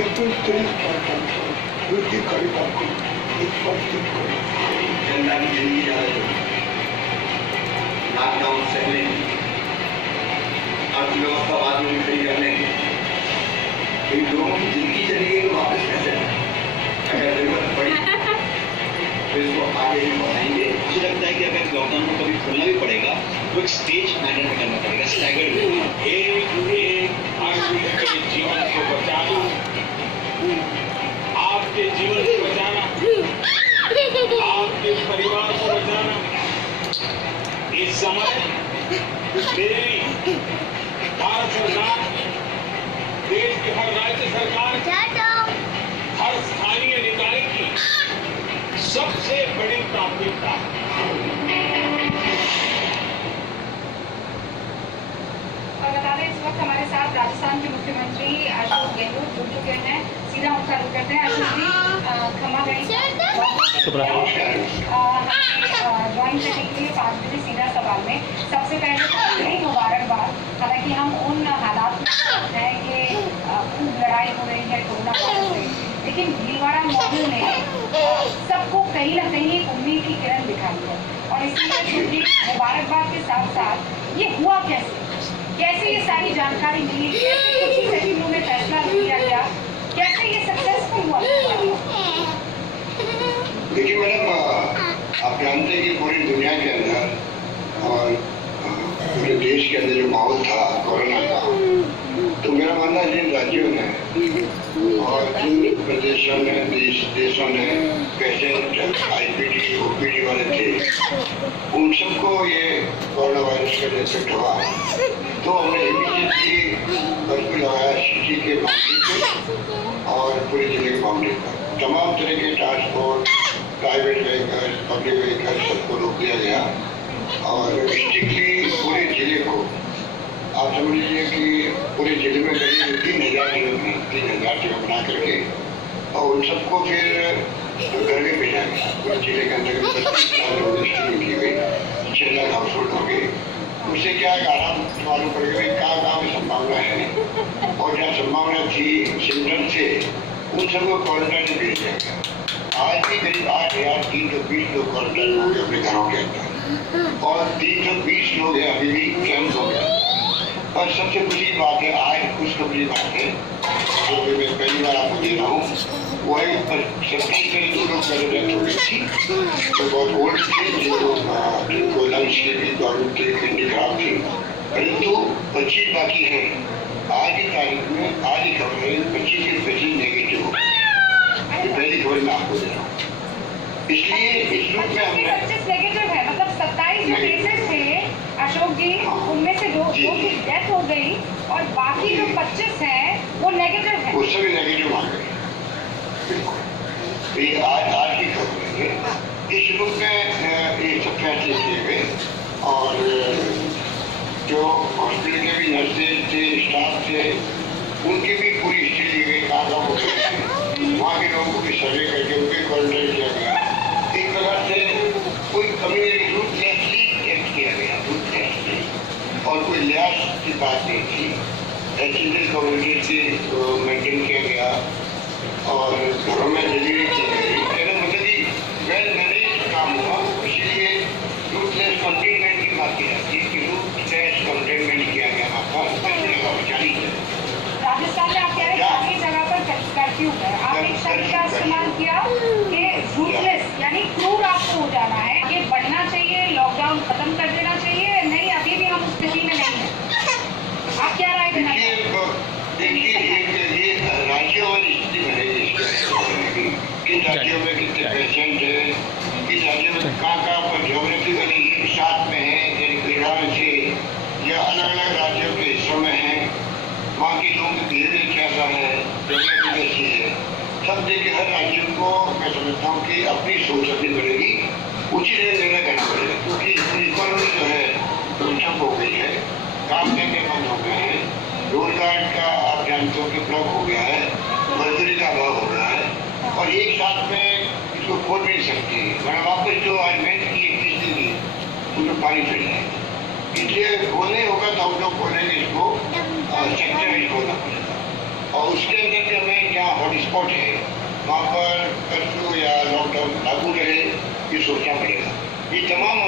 April 3 ವೃತ್ತಿ ಕಾರ್ಯಕ್ರಮ जनता की जिंदगी जा रही है लॉकडाउन सहने की अर्थव्यवस्था बाद में खड़ी करने की इन लोगों की जिंदगी चली गई तो वापस कैसे अगर जरूरत पड़ी तो इसको आगे भी बढ़ाएंगे। मुझे लगता है कि अगर लॉकडाउन को कभी खोलना भी पड़ेगा तो एक स्टेज मैनर में करना पड़ेगा, स्टैगर्ड में। आपके जीवन को बचाना, आपके जीवन को बचाना, आपके परिवार को बचाना, इस समय मेरी भारत सरकार, देश के हर राज्य सरकार, हर स्थानीय निकाय की सबसे बड़ी प्राथमिकता है। और बता दें, इस वक्त हमारे साथ राजस्थान के मुख्यमंत्री अशोक गहलोत जुड़ चुके हैं। सीधा हम चालू करते हैं। अशोक जी, खमा गई ज्वाइन करने के लिए 5 बजे सीधा सवाल में सबसे पहले बड़ी मुबारकबाद। हालांकि हम उन हालात में हैं कि खूब लड़ाई हो रही है कोरोना वायरस से, लेकिन भीलवाड़ा मॉडल ने सबको कहीं ना कहीं एक उम्मीद की किरण दिखाई है। और इसलिए मुबारकबाद के साथ साथ ये हुआ कैसे ये सारी जानकारी मिली, कुछ ही सेकंडों में फैसला लिया गया, कैसे ये सक्सेसफुल हुआ? देखिए मैडम, आप जानते हैं कि पूरी दुनिया के अंदर और पूरे देश के अंदर जो माहौल था कोरोना का, तो मेरा मानना है जिन राज्यों ने और जिन प्रदेशों ने देशों ने पेशेंट आईपीडी ओपीडी वाले थे, उन सबको ये कोरोना वायरस का इफेक्ट हुआ, तो हमने इमीडिएटली कर्फ्यू लगाया सिटी के बाउंड्री पे और पूरे जिले के बाउंड्री पर। तमाम तरह के transport, private vehicle, public vehicle सबको रोक दिया गया और स्ट्रिक्टली पूरे जिले को, आप समझ लीजिए कि पूरे जिले में करीब 3,000 जगह बना करके और उन सबको फिर घर में भेजा गया। पूरे जिले के अंदर 25,000 लोगों की की गई, 6 लाख हाउस होल्ड हो गए। उससे क्या है, आराम मालूम पड़ गया कहाँ में संभावना है और जहाँ संभावना थी सिम्टम से उन सबको क्वारंटाइन में भेज दिया गया। आज भी करीब 8,320 लोग क्वारंटाइन हो गए अपने घरों के अंदर और 320 लोग हैं अभी भी कैंप हो गए। और सबसे खुशी बात है, आज खुशखबरी बात है जो मैं पहली बार आपको दे रहा हूँ, वो है 27 लोग पहले डेथ हो गई थी, जो बहुत ओल्ड थे, जिनको लंग्स की भी प्रॉब्लम थी, किडनी खराब थी, परंतु 25 बाकी हैं। आज की तारीख में आज ही खबर है 25 नेगेटिव हो गए। ये पहली खबर मैं आपको दे रहा हूँ। इसलिए इस रूप में हमने 25 नेगेटिव है, मतलब 27 जो केसेस थे अशोक जी, उनमें से दो की डेथ हो गई और बाकी जो 25 हैं वो नेगेटिव है। वो सभी नेगेटिव आ गए। ये आज की खबर है। इस रूप में ये सब फैसले किए गए और जो हॉस्पिटल के भी नर्सेज थे, स्टाफ थे, उनकी भी पूरी हिस्ट्री ली गई, कहाँ वहाँ के लोगों को भी सर्वे करके उनके क्वारंटाइन किया गया। एक प्रकार से कोई कम्युनिटी रूटलेसली टेस्ट किया गया, रूटलेसली, और कोई लिहाज की बात नहीं थी। एसेंशियल कम्युनिटी को मेंटेन किया गया और घरों में डिलीवरी की गई। मतलब कि वेल मैनेज काम हुआ, इसीलिए रूटलेस कंटेनमेंट की बात की जाती है कि रूटलेस कंटेनमेंट किया गया वहाँ पर। राजस्थान में आप कह रहे हैं काफी जगह पर कर्फ्यू है, आप एक शब्द का इस्तेमाल किया कि रूटलेस, यानी क्रूर आपको हो जाना है, ये बढ़ना चाहिए, लॉकडाउन खत्म कर देना चाहिए, नहीं अभी भी हम उस स्थिति में नहीं है, आप क्या राय देना चाहते हैं? देखिए, ये राज्यों वाली स्थिति बनेगी, किन राज्यों में कितने पेशेंट है, किस राज्यों में कहाँ पर ज्योग्राफिकली एक साथ में है, बिहार से या अलग अलग राज्यों के हिस्सों में है, वहाँ के लोगों की बिहेवियर कैसा है, ज्योग्राफी कैसी है, सब देख के हर राज्य को मैं समझता हूँ कि अपनी सोच रखनी पड़ेगी, उचित निर्णय करना पड़ेगा, क्योंकि इकोनॉमी जो है ठप हो गई है, काम करने बंद हो गए हैं, रोजगार का आप जानते हो कि ब्लॉक हो गया है, मजदूरी का अभाव हो रहा है और एक साथ में इसको खोल नहीं सकती, वरना वापस जो आज मेहनत की 21 दिन की उसमें पानी फिर जाएगा। इसलिए खोलने होगा तो हम लोग खोलेंगे इसको सेक्टर में खोलना पड़ेगा और उसके अंदर भी हमें क्या हॉटस्पॉट है वहाँ पर कर्फ्यू या लॉकडाउन लागू रहे ये सोचना पड़ेगा। ये तमाम